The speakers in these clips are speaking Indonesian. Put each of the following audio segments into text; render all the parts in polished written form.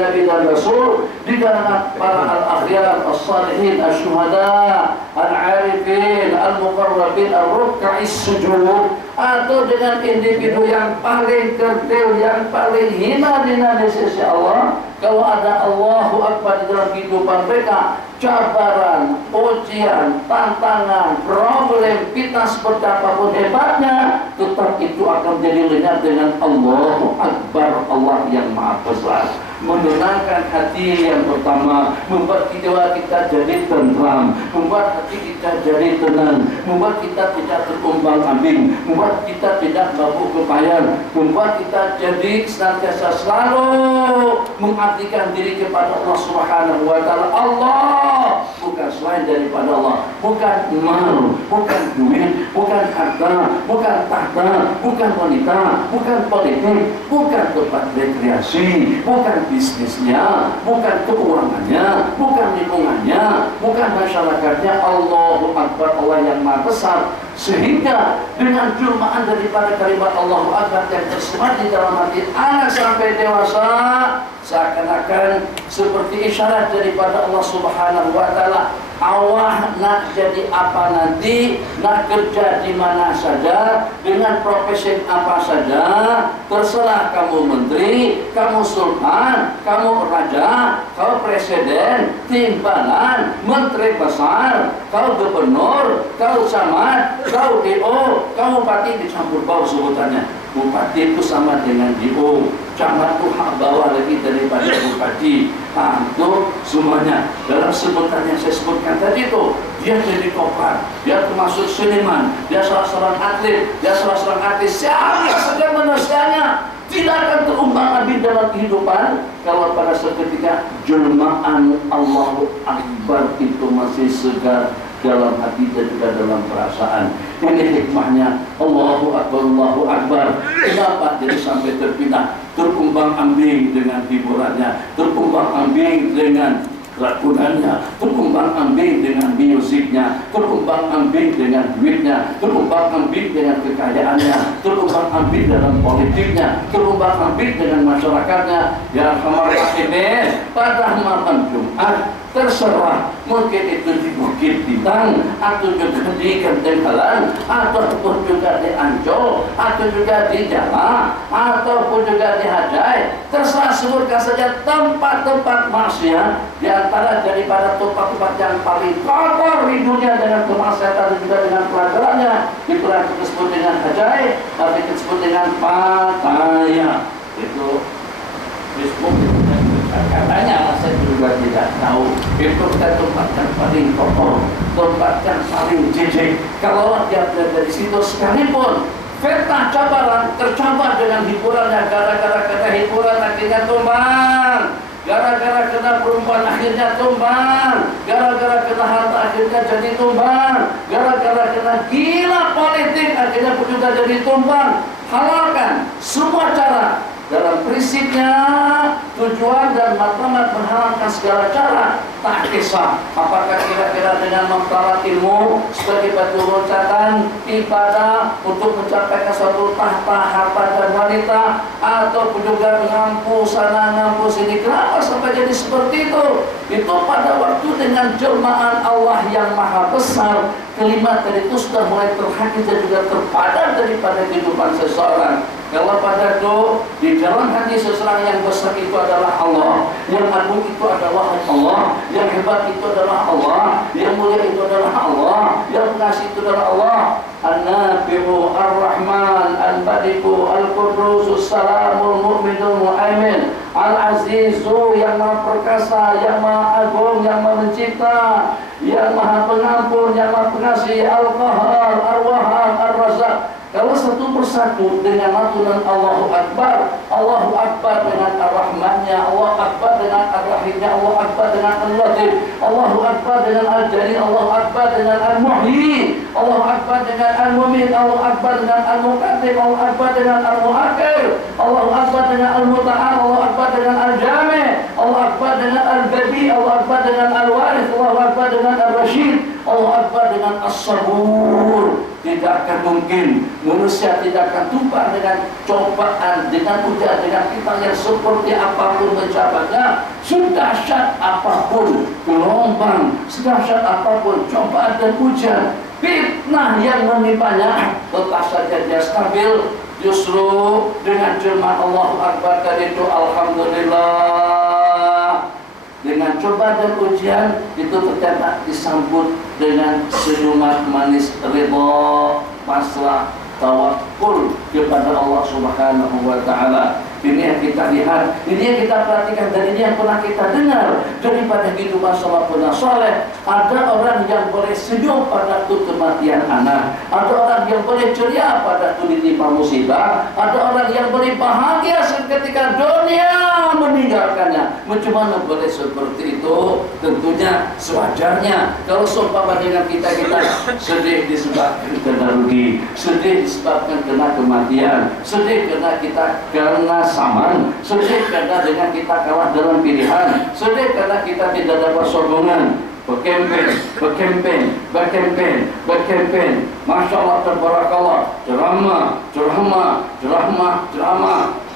Nabi dan Rasul, di kalangan para al-akhyar, as-salihin, as-syuhada, al-arifin, al-muqarrabin, al-ruk'is sujud, atau dengan individu yang paling kerdil, yang paling hina di sisi Allah. Kalau ada Allahu Akbar di dalam kehidupan mereka, cabaran, ujian, tantangan, problem kita seperti apapun hebatnya, tetap itu akan menjadi lenyap dengan Allahu Akbar, Allah yang Maha Besar. Menenangkan hati yang pertama, membuat kita jadi tentram, membuat hati kita jadi tenang, membuat kita tidak terombang-ambing, membuat kita tidak mabuk kepayan, membuat kita jadi senantiasa selalu mengabdikan diri kepada Allah Subhanahu wa Ta'ala. Allah bukan selain daripada Allah, bukan mal, bukan duit, bukan harta, bukan tahta, bukan wanita, bukan politik, bukan tempat rekreasi, bukan bisnisnya, bukan keuangannya, bukan lingkungannya, bukan masyarakatnya. Allahu Akbar, Allah yang Maha Besar. Sehingga dengan jelmaan daripada kalimat Allahu Akbar yang tersemat di dalam hati anak sampai dewasa, seakan-akan seperti isyarat daripada Allah Subhanahu wa Ta'ala, Allah nak jadi apa nanti, nak kerja di mana saja, dengan profesi apa saja, terserah kamu menteri, kamu sultan, kamu raja, kau presiden, timbalan, menteri besar, kau gubernur, kau camat, kau DO, kamu bupati, dicampur bau sebutannya. Bupati itu sama dengan DO, camat itu hak bawah lagi daripada bupati. Itu semuanya dalam sebutan yang saya sebutkan tadi itu. Dia jadi kopar, dia termasuk seniman, dia salah seorang atlet, dia salah seorang artis, siapa saja manusianya tidak akan terumbang-ambing dalam kehidupan kalau pada seketika jelmaan Allahu Akbar itu masih segar dalam hati dan juga dalam perasaan. Ini hikmahnya Allahu Akbar, Allahu Akbar. Kenapa jadi sampai terpindah, terumbang-ambing dengan hiburannya, terumbang-ambing dengan lakunannya, terumbang-ambing dengan musiknya, terumbang-ambing dengan duitnya, terumbang-ambing dengan kekayaannya, terumbang-ambing dalam politiknya, terumbang-ambing dengan masyarakatnya. Ya Arhamar Rahimin, pada malam Jumat terserah, mungkin itu di Bukit Bintang, atau juga di Kentengalan, ataupun juga di Ancol, atau juga di Jawa, ataupun juga di Hajai. Terserah, sebutkan saja tempat-tempat maksiat di antara daripada tempat-tempat yang paling kotor di dunia dengan kemaksiatan dan juga dengan pelajarannya. Itulah yang disebut dengan Hajai, tapi disebut dengan Pattaya. Itu Facebook. Katanya saya juga tidak tahu. Itu tempat yang paling kotor, tempat yang paling jijik. Kalau dia berada di situ sekalipun fitnah cabaran tercabar dengan hiburannya, gara-gara kena hiburan akhirnya tumbang, gara-gara kena perempuan akhirnya tumbang, gara-gara kena harta akhirnya jadi tumbang, gara-gara kena gila politik akhirnya pun juga jadi tumbang. Halalkan semua cara. Dalam prinsipnya, tujuan dan matlamat menghalalkan segala cara. Tak kisah apakah kira-kira dengan mempelajari ilmu sebagai batu loncatan ibadah untuk mencapai suatu tahta harta dan wanita, ataupun juga mengampu sana ngampu sini. Kenapa sampai jadi seperti itu? Itu pada waktu dengan jelmaan Allah yang Maha Besar, kalimat tadi itu sudah mulai terhakis dan juga terpadam daripada kehidupan seseorang. Kalau pada itu di dalam hati seseorang yang besar itu adalah Allah, yang agung itu adalah Allah, yang hebat itu adalah Allah, yang mulia itu adalah Allah, yang pengasih itu adalah Allah. An-Nafi'u Ar-Rahman Al-Badiku Al-Qudusus Salamul Mu'minul Mu'aimin Al-Azizu, yang Maha Perkasa, yang Maha Agung, yang Maha Mencipta, yang Maha Pengampun, yang Maha Pengasih, Al-Qahar, Ar-Wahhab, Ar-Razzaq. Kalau satu persatu dengan matunan Allahu Akbar, Allahu Akbar dengan Ar-Rahmannya, Allahu Akbar dengan Ar-Rahimnya, Allahu Akbar dengan Al-Latif, Allahu Akbar dengan Al-Jalil, Allahu Akbar dengan Al-Muhyi, Allahu Akbar dengan Al-Mumit, Allahu Akbar dengan Al-Muqaddim, Allahu Akbar dengan Al-Muakhir, Allahu Akbar dengan Al-Muta'al, Allahu Akbar dengan Al-Jami', Allahu Akbar dengan Al-Badi, Allahu Akbar dengan Al-Warith, Allahu Akbar dengan Al-Rashid, Allahu Akbar dengan As-Sabur. Tidak akan mungkin Manusia tidak akan tumpah dengan cobaan, dengan ujian, dengan fitnah yang seperti apapun mencabatnya, sedahsyat apapun gelombang, sedahsyat apapun cobaan dan ujian, fitnah yang menimpanya, tetap saja dia stabil. Justru dengan jemaah Allahu Akbar tadi itu alhamdulillah, dengan cobaan dan ujian itu ternyata disambut dengan senyuman manis, ridha, pasrah, tawakkul kepada Allah Subhanahu wa taala. Ini yang kita lihat, ini yang kita perhatikan, dan ini yang pernah kita dengar daripada kehidupan salafun saleh. Ada orang yang boleh senyum pada kematian anak, ada orang yang boleh ceria pada ditimpa musibah, ada orang yang boleh bahagia ketika dunia meninggalkannya. Bagaimana boleh seperti itu? Tentunya sewajarnya. Kalau seumpama dengan kita sedih disebabkan kena rugi, sedih disebabkan kena kematian, sedih karena saman, sedih karena dengan kita kalah dalam pilihan, sedih karena kita tidak dapat sokongan. Berkempen, Masya Allah, tabarakallah, ceramah.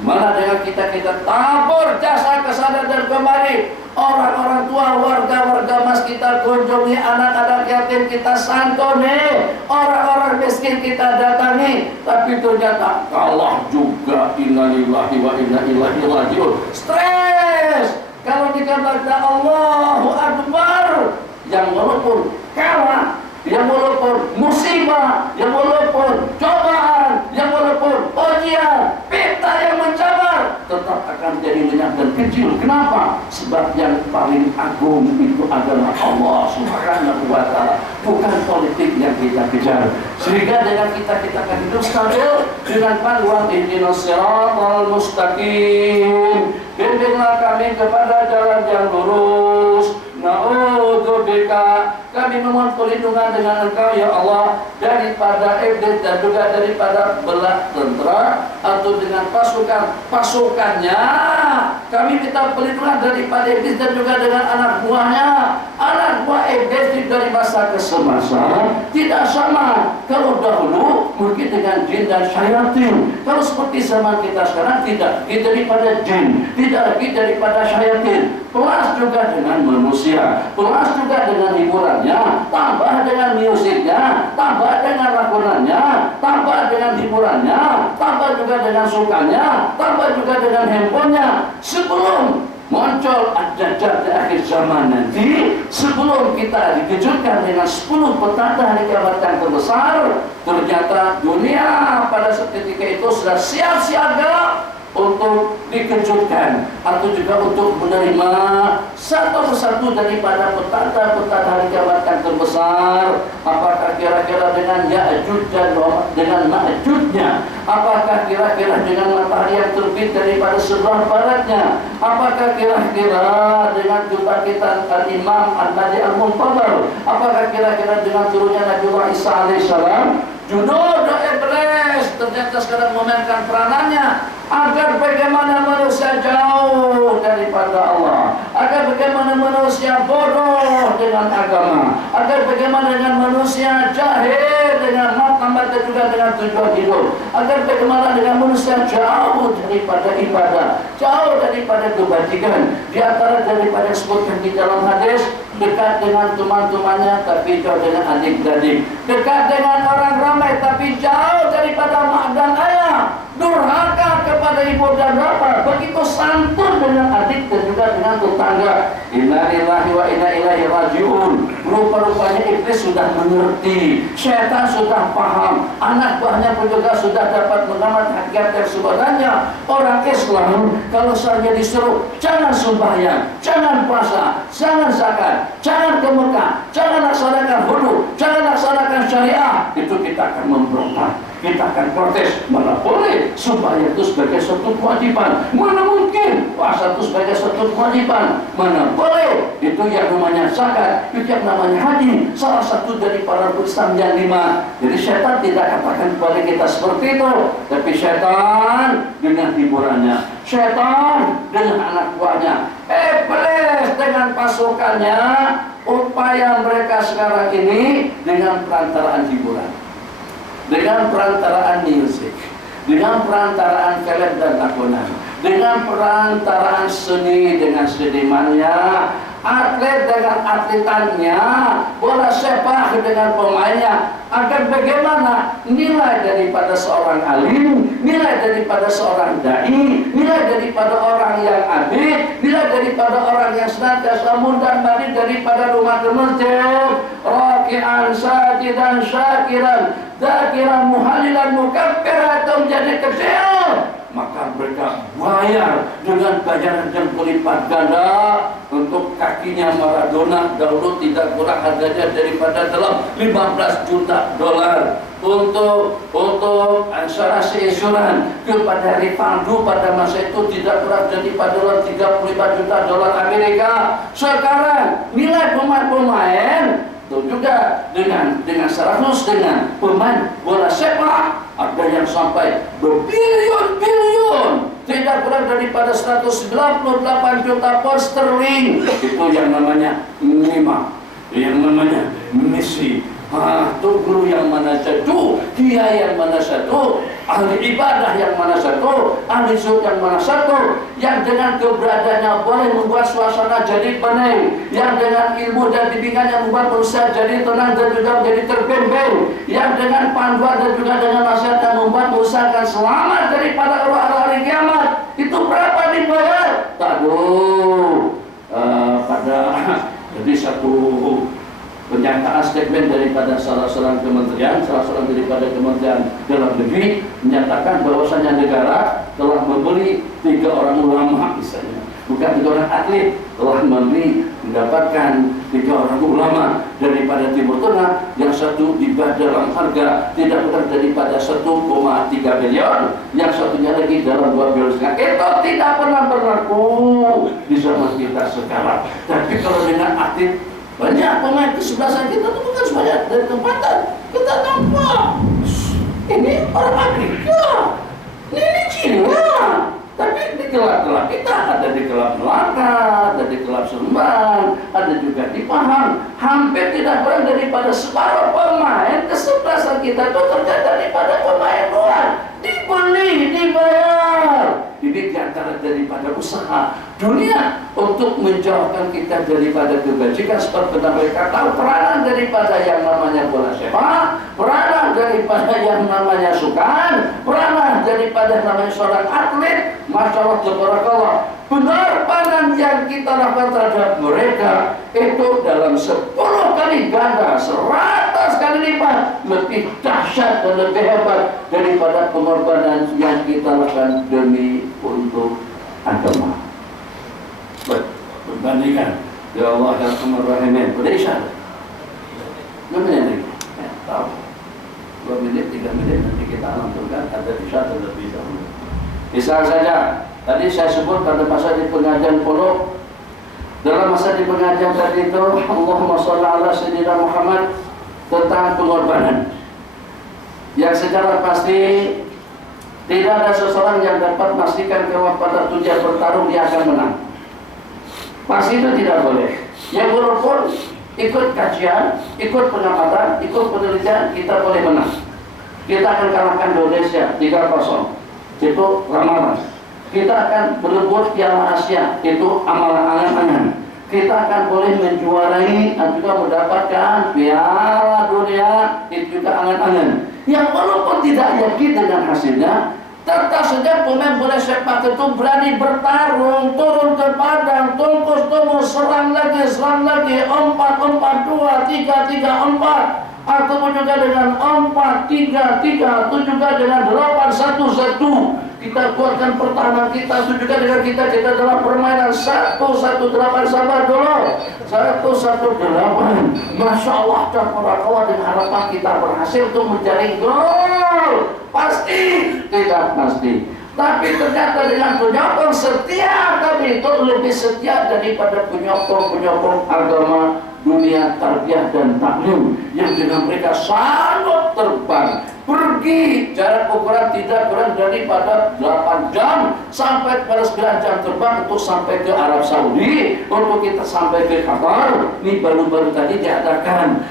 Mana dengan kita tabur jasa kesana dan kemari. Orang-orang tua, warga mas kita kunjungi, anak-anak yatim kita santuni, orang-orang miskin kita datangi. Tapi ternyata kalah juga. Innalillahi wa inna ilaihi rajiun. Stres. Kalau dikatakan Allahu Akbar, yang walaupun kalah, yang walaupun musibah, yang walaupun cobaan, yang walaupun ujian, fitnah yang mencabar, tetap akan jadi lenyap dan kecil. Kenapa? Sebab yang paling agung itu adalah Allah Subhanahu wa taala, bukan politik yang kita kejar. Sehingga dengan kita akan hidup stabil dengan panduan ihdinas siratal mustaqim. Bimbinglah kami kepada jalan yang lurus. Na'udzubika, kami memohon perlindungan dengan Engkau ya Allah daripada iblis dan juga daripada belah tentara atau dengan pasukannya. Kami minta perlindungan daripada iblis dan juga dengan anak buahnya. Anak buah iblis dari masa ke semasa tidak sama. Kalau dahulu mungkin dengan jin dan syaitan. Kalau seperti zaman kita sekarang tidak lagi daripada jin, tidak lagi daripada syaitan. Plus juga dengan manusia, plus juga dengan hiburannya, tambah dengan musiknya, tambah dengan lakonannya, tambah dengan hiburannya, tambah juga dengan sukanya, tambah juga dengan handphonenya. Sebelum muncul ad-dajjal di akhir zaman nanti, sebelum kita dikejutkan dengan 10 petanda hari kiamat yang terbesar, ternyata dunia pada seketika itu sudah siap siaga untuk dikejutkan atau juga untuk menerima satu persatu daripada petanda-petanda hari kiamat yang terbesar. Apakah kira-kira dengan Ya'juj dan dengan Ma'jujnya? Apakah kira-kira dengan matahari yang terbit daripada sebelah baratnya? Apakah kira-kira dengan kebangkitan Al-Imam Al-Mahdi Al-Muntadhar? Apakah kira-kira dengan turunnya Nabiullah Isa alaihissalam? Junud iblis ternyata sekarang memainkan peranannya agar bagaimana manusia jauh daripada Allah, agar bagaimana manusia bodoh dengan agama, agar bagaimana dengan manusia jahil dengan mata dan juga dengan tujuan hidup, agar bagaimana dengan manusia jauh daripada ibadah, jauh daripada kebajikan. Di antara daripada disebutkan di dalam hadis, dekat dengan teman-temannya tapi jauh dengan adik-adik, dekat dengan orang ramai tapi jauh daripada mak dan ayah, durhaka kepada ibu dan bapak, begitu santun dengan adik dan juga dengan tetangga. Innalillahi wa inna ilaihi rajiun. Rupa-rupanya iblis sudah mengerti, syaitan sudah paham, anak buahnya pun juga sudah dapat mengamat hakikat yang sebenarnya. Orang Islam kalau saja disuruh jangan sembahyang, jangan puasa, jangan zakat, jangan ke Mekah, jangan laksanakan wudu, jangan laksanakan syariah, itu kita akan memberontak, kita akan protes. Mana boleh sembahyang itu sebagai suatu kewajiban, mana mungkin puasa itu sebagai suatu kewajiban, mana boleh itu yang namanya zakat, itu yang namanya haji, salah satu dari para Islam yang 5. Jadi syaitan tidak katakan kepada kita seperti itu, tapi syaitan dengan hiburannya, syaitan dengan anak buahnya, iblis dengan pasukannya, upaya mereka sekarang ini dengan perantaraan hiburan. dengan perantaraan musik, dengan perantaraan film dan lakonan, dengan perantaraan seni dengan senimannya, atlet dengan atletannya, bola sepak dengan pemainnya, agar bagaimana nilai daripada seorang alim, nilai daripada seorang dai, nilai daripada orang yang abid, nilai daripada orang yang senantiasa mundar mandir daripada rumah ke masjid, raki'an sajidan syakiran dzakiran muhalilan mukaffiran, atau menjadi kecil, maka mereka bayar dengan bayaran yang berlipat ganda. Untuk kakinya Maradona dahulu tidak kurang harganya daripada dalam 15 juta dolar. Untuk asuransi insuran kepada Rivaldo pada masa itu tidak kurang daripada 35 juta dolar Amerika. Sekarang nilai pemain-pemain itu juga dengan 100 dengan pemain bola sepak, ada yang sampai berbilion-bilion, tidak kurang daripada 198 juta pound sterling. Itu yang namanya Neymar, yang namanya Messi. Itu guru yang mana satu, kiai yang mana satu, ahli ibadah yang mana satu, ahli zuhud yang mana satu, yang dengan keberadaannya boleh membuat suasana jadi pening, yang dengan ilmu dan bimbingan yang membuat manusia jadi tenang dan juga menjadi terbimbing, yang dengan panduan dan juga dengan nasihat yang membuat manusia akan selamat daripada hari kiamat. Itu berapa dibayar? Jadi satu pernyataan statement daripada salah seorang daripada kementerian dalam negeri menyatakan bahwasanya negara telah membeli 3 orang ulama, misalnya bukan 3 orang atlet, telah mendapatkan 3 orang ulama daripada Timur Tengah, yang satu dibayar dalam harga tidak kurang daripada 1,3 miliar, yang satunya lagi dalam 2 miliar. Itu tidak pernah berlaku di zaman kita sekarang. Tapi kalau dengan atlet, banyak pemain kesebelasan kita itu bukan sebanyak dari tempatan. Kita nampak ini orang Afrika, ini Cina. Tapi di kelab-kelab kita ada di kelab Melaka, ada di kelab Seremban, ada juga di Pahang. Hampir tidak kurang daripada separuh pemain kesebelasan kita itu terjadi daripada pemain luar. Dibeli, dibayar. Ini diantara daripada usaha dunia untuk menjauhkan kita daripada kebajikan. Sebab benar mereka tahu peranan daripada yang namanya bola sepak, peranan daripada yang namanya sukan, peranan daripada namanya seorang atlet. Masya Allah, tabarakallah, benar peranan yang kita lakukan terhadap mereka itu dalam 10 kali ganda, 100 kali lipat lebih dahsyat dan lebih hebat daripada pengorbanan yang kita lakukan demi untuk agama. Berbandingkan ya Allah yang Ar-Rahman, boleh isyarat 2 menit lagi, tahu 2 menit, 3 menit nanti kita langsungkan ada isyarat lebih dahulu. Misal saja tadi saya sebut pada masa di pengajian pondok, dalam masa di pengajian tadi itu Allahumma sholli ala sayyidina Muhammad, tentang pengorbanan yang secara pasti tidak ada seseorang yang dapat memastikan bahwa pada tujuan bertarung dia akan menang. Pasti itu tidak boleh. Yang walaupun ikut kajian, ikut pengamatan, ikut penelitian, kita boleh menang. Kita akan kalahkan Indonesia 3-0. Itu ramalan. Kita akan berebut Piala Asia, itu amalan angan-angan. Kita akan boleh menjuarai dan juga mendapatkan Piala Dunia, itu juga angan-angan. Yang walaupun tidak yakin dengan hasilnya, tetap saja pemain bola sepak itu berani bertarung, turun ke padang, tungkus tumus, serang lagi, 4-4-2, 3-3-4. Ataupun juga dengan 4-3-3, itu juga dengan 8-1-1. Kita kuatkan pertahanan kita, itu juga dengan kita dalam permainan 1-1-8. Sabar dulu, 1-1-8. Masya Allah, dan Allah dengan harapan kita berhasil untuk mencari gol. Pasti, tidak pasti. Tapi ternyata dengan penyokong setia, tapi itu lebih setia daripada penyokong agama dunia tarbiyah dan taklim yang dengan mereka sangat terbang, pergi jarak ukuran tidak kurang daripada 8 jam sampai pada 9 jam terbang untuk sampai ke Arab Saudi, untuk kita sampai ke Qatar. Ini baru-baru tadi diadakan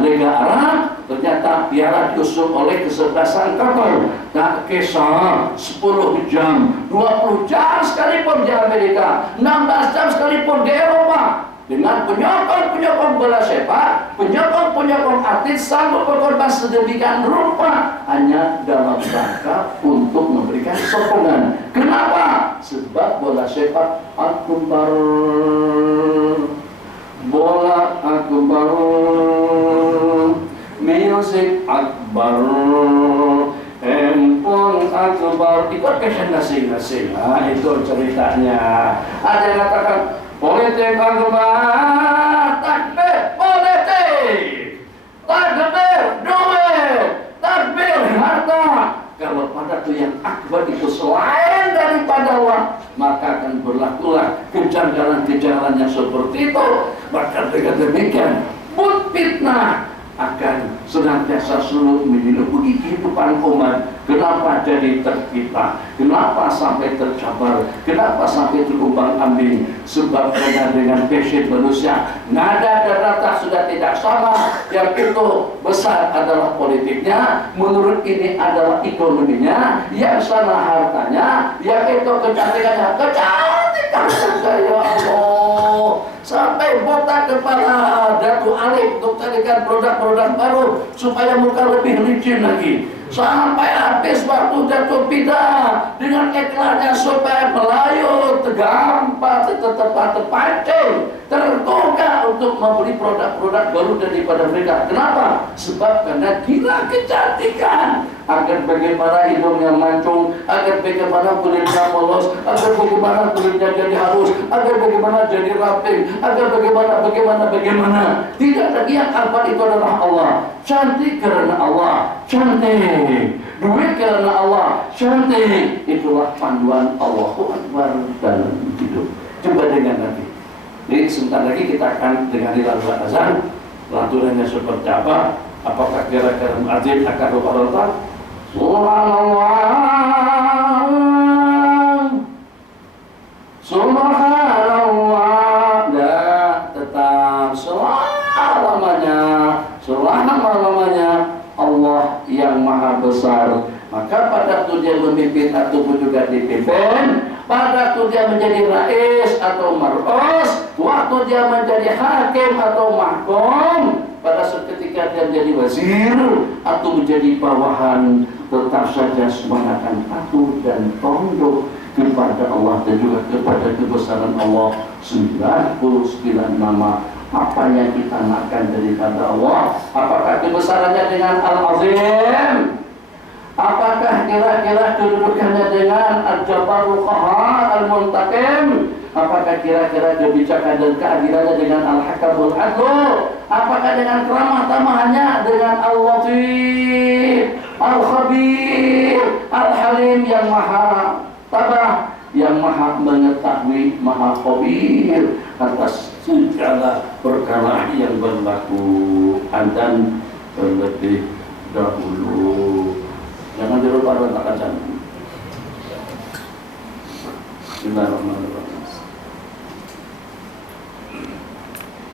Liga Arab, ternyata piala diusung oleh kesebelasan kapal. Tak kisah 10 jam, 20 jam sekalipun di Amerika, 16 jam sekalipun di Eropa, dengan penyokong bola sepak, penyokong atlet sanggup berkorban sedemikian rupa hanya dalam rangka untuk memberikan sokongan. Kenapa? Sebab bola sepak akbar, bola akbar, musik akbar, empong akbar, ikut fashion masing-masing. Nah, itu ceritanya. Ada yang katakan politik akbar, takbir politik, takbir duit, takbir harta. Kalau pada itu yang akbar itu selain daripada Allah, maka akan berlakulah kejanggalan-kejanggalan yang seperti itu. Maka dengan demikian pun fitnah akan senantiasa selalu menyelimuti kehidupan umat. Kenapa jadi tercipta? Kenapa sampai tercabar? Kenapa sampai terumbang ambing? Sebab dengan passion manusia, nada dan rata sudah tidak sama. Yang itu besar adalah politiknya, menurut ini adalah ekonominya, yang sana hartanya, yang itu kecantikannya, kecantikan saja ya Allah. Sampai botak kepala Datu Alif untuk carikan produk-produk baru supaya muka lebih licin lagi. Sampai habis waktu Datu Pindah dengan iklannya supaya Melayu tergampar, terpancing, tergoda untuk membeli produk-produk baru daripada mereka. Kenapa? Sebab karena gila kecantikan. Agar bagaimana hidungnya mancung, agar bagaimana kulitnya polos, agar bagaimana kulitnya jadi halus, agar bagaimana jadi rapi, agar bagaimana. Tidak lagi yang akbar itu adalah Allah. Cantik karena Allah, cantik. Duit karena Allah, cantik. Itulah panduan Allahu Akbar dalam hidup. Coba dengar lagi. Jadi sebentar lagi kita akan dengar lagu azan. Lanturannya seperti apa? Apakah kira-kira muadzin akan berkata Subhanallah, Subhanallah, dan tetap selama-lamanya Allah yang maha besar. Maka pada waktu dia memimpin ataupun juga dipimpin, pada waktu dia menjadi rais atau mar'us, waktu dia menjadi hakim atau mahkum, pada seketika dia menjadi wazir atau menjadi bawahan, tetap saja semuanya akan patuh dan tunduk kepada Allah dan juga kepada kebesaran Allah. 99 nama apa yang kita makan daripada Allah. Apakah kebesarannya dengan Al-Azim? Apakah kira-kira kedudukannya dengan Al-Jabbarul Qahhar Al-Muntaqim? Apakah kira-kira kebijakan dan keadilannya dengan Al-Hakamul Adl? Apakah dengan keramah tamahannya dengan Al-Latif, Al-Khabir, Al-Halim yang maha tabah, yang maha mengetahui, maha khabir atas segala perkara yang berlaku. Dan terlebih dahulu jangan dilupa letakkan jantung. Bismillahirrahmanirrahim.